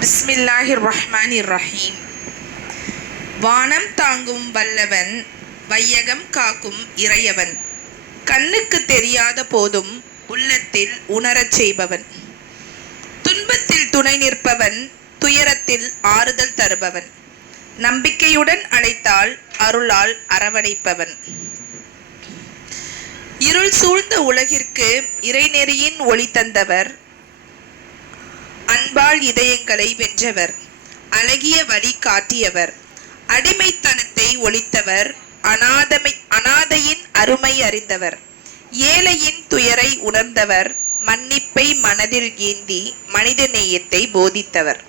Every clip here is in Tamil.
பிஸ்மில்லாஹிர் ரஹ்மானிர் ரஹீம். வானம் தாங்கும் வல்லவன், வையகம் காக்கும் இறையவன், கண்ணுக்கு தெரியாத போதும் உள்ளத்தில் உணரச் செய்பவன், துன்பத்தில் துணை நிற்பவன், துயரத்தில் ஆறுதல் தருபவன், நம்பிக்கையுடன் அழைத்தால் அருளால் அரவணைப்பவன், இருள் சூழ்ந்த உலகிற்கு இறைநெறியின் ஒளி தந்தவர், அன்பால் இதயங்களை வென்றவர், அழகிய வழி காட்டியவர், அடிமைத்தனத்தை ஒழித்தவர், அனாதையின் அருமை அறிந்தவர், ஏழையின் துயரை உணர்ந்தவர், மன்னிப்பை மனதில் ஏந்தி மனித நேயத்தை போதித்தவர்,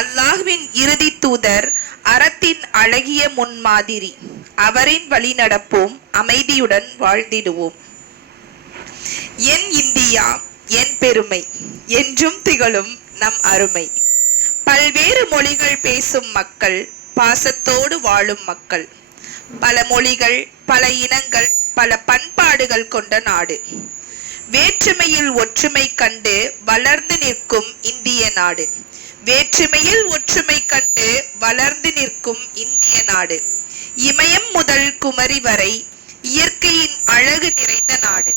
அல்லாஹ்வின் இறுதி தூதர், அறத்தின் அழகிய முன்மாதிரி, அவரின் வழி நடப்போம், அமைதியுடன் வாழ்ந்திடுவோம். என் இந்தியா என் பெருமை, என்றும் திகழும் நம் அருமை. பல்வேறு மொழிகள் பேசும் மக்கள், பாசத்தோடு வாழும் மக்கள், பல மொழிகள், பல இனங்கள், பல பண்பாடுகள் கொண்ட நாடு. வேற்றுமையில் ஒற்றுமை கண்டு வளர்ந்து நிற்கும் இந்திய நாடு. வேற்றுமையில் ஒற்றுமை கண்டு வளர்ந்து நிற்கும் இந்திய நாடு. இமயம் முதல் குமரி வரை இயற்கையின் அழகு நிறைந்த நாடு.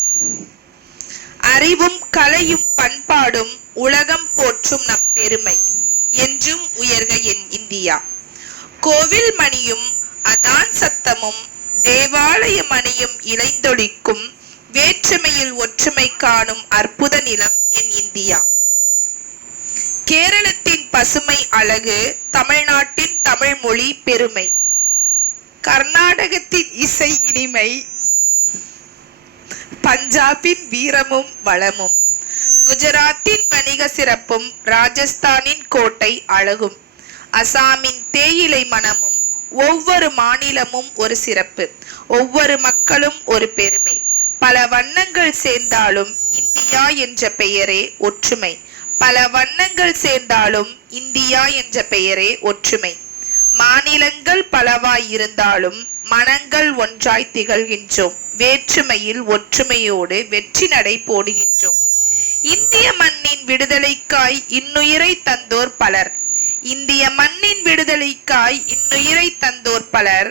அறிவும் கலையும் பண்பாடும் உலகம் போற்றும் நம் பெருமை. என்றும் உயர்க என் இந்தியா. கோவில் மணியும் அதான் சத்தமும் தேவாலய மணியும் இளைந்தொழிக்கும் வேற்றுமையில் ஒற்றுமை காணும் அற்புத நிலம் என் இந்தியா. கேரளத்தின் பசுமை அழகு, தமிழ்நாட்டின் தமிழ் மொழி பெருமை, கர்நாடகத்தின் இசை இனிமை, பஞ்சாபின் வீரமும் வளமும், குஜராத்தின் வணிக சிறப்பும், ராஜஸ்தானின் கோட்டை அழகும், அசாமின் தேயிலை மனமும், ஒவ்வொரு மாநிலமும் ஒரு சிறப்பு, ஒவ்வொரு மக்களும் ஒரு பெருமை. பல வண்ணங்கள் சேர்ந்தாலும் இந்தியா என்ற பெயரே ஒற்றுமை. பல வண்ணங்கள் சேர்ந்தாலும் இந்தியா என்ற பெயரே ஒற்றுமை. மாநிலங்கள் பலவாய் இருந்தாலும் மனங்கள் ஒன்றாய் திகழ்கின்றோம். வேற்றுமையில் ஒற்றுமையோடு வெற்றி நடை போடுகின்றோம். இந்திய மண்ணின் விடுதலைக்காய் இன்னுயிரை தந்தோர் பலர். இந்திய மண்ணின் விடுதலைக்காய் இன்னுயிரை தந்தோர் பலர்.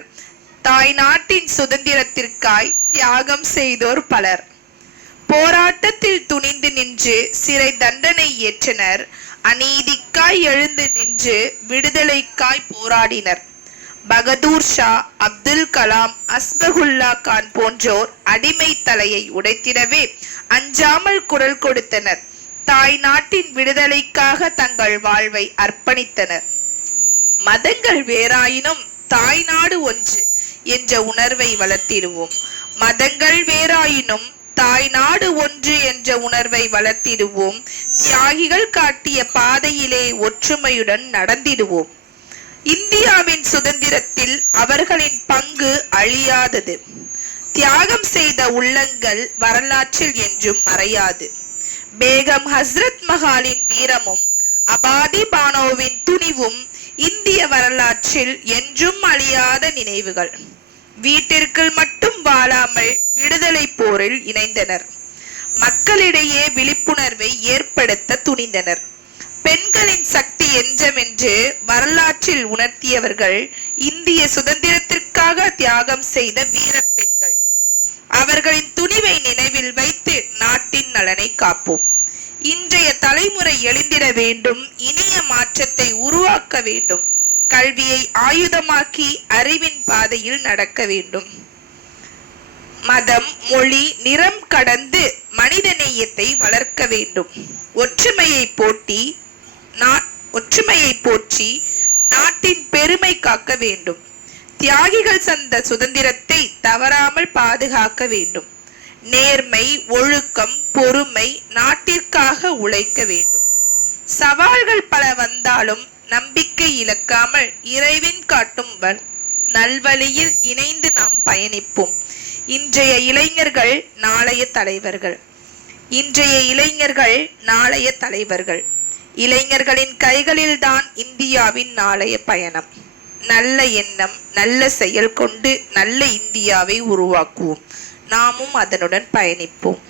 தாய் நாட்டின் சுதந்திரத்திற்காய் தியாகம் செய்தோர் பலர். போராட்டத்தில் துணிந்து நின்று சிறை தண்டனை ஏற்றனர். அநீதிக்காய் எழுந்து நின்று விடுதலைக்காய் போராடினர். பகதூர் ஷா, அப்துல் கலாம், அஸ்பகுல்லா கான் போன்றோர் அடிமை தலையை உடைத்திடவே அஞ்சாமல் குரல் கொடுத்தனர். தாய் நாட்டின் விடுதலைக்காக தங்கள் வாழ்வை அர்ப்பணித்தனர். மதங்கள் வேறாயினும் தாய் நாடு ஒன்று என்ற உணர்வை வளர்த்திடுவோம். மதங்கள் வேறாயினும் தாய் நாடு ஒன்று என்ற உணர்வை வளர்த்திடுவோம். தியாகிகள் காட்டிய பாதையிலே ஒற்றுமையுடன் நடந்திடுவோம். இந்தியாவின் சுதந்திரத்தில் அவர்களின் பங்கு அழியாதது. தியாகம் செய்த உள்ளங்கள் வரலாற்றில் என்றும் மறையாது. பேகம் ஹஸ்ரத் மஹாலின் வீரமும் அபாதி பானோவின் துணிவும் இந்திய வரலாற்றில் என்றும் அழியாத நினைவுகள். வீட்டிற்குள் மட்டும் வாழாமல் விடுதலை போரில் இணைந்தனர். மக்களிடையே விழிப்புணர்வை ஏற்படுத்த துணிந்தனர். பெண்களின் சக்தி என்றமென்று வரலாற்றில் உணர்த்தியவர்கள் இந்திய சுதந்திரத்திற்காக தியாகம் செய்த வீர பெண்கள். அவர்களின் துணிவை நினைவில் வைத்து நாட்டின் நலனை காப்போம். இன்றைய தலைமுறை எழுந்திட வேண்டும். இனிய மாற்றத்தை உருவாக்க வேண்டும். கல்வியை ஆயுதமாக்கி அறிவின் பாதையில் நடக்க வேண்டும். மதம், மொழி, நிறம் கடந்து மனித நேயத்தை வளர்க்க வேண்டும். ஒற்றுமையை போற்றி நாட்டின் பெருமை காக்க வேண்டும். தியாகிகள் சந்த சுதந்திரத்தை தவறாமல் பாதுகாக்க வேண்டும். நேர்மை, ஒழுக்கம், பொறுமை, நாட்டிற்காக உழைக்க வேண்டும். சவால்கள் பல வந்தாலும் நம்பிக்கை இழக்காமல் இறைவன் காட்டும் நல்வழியில் இணைந்து நாம் பயணிப்போம். இன்றைய இளைஞர்கள் நாளைய தலைவர்கள். இன்றைய இளைஞர்கள் நாளைய தலைவர்கள். இளைஞர்களின் கைகளில்தான் இந்தியாவின் நாளைய பயணம். நல்ல எண்ணம், நல்ல செயல் கொண்டு நல்ல இந்தியாவை உருவாக்குவோம். நாமும் அதனுடன் பயணிப்போம்.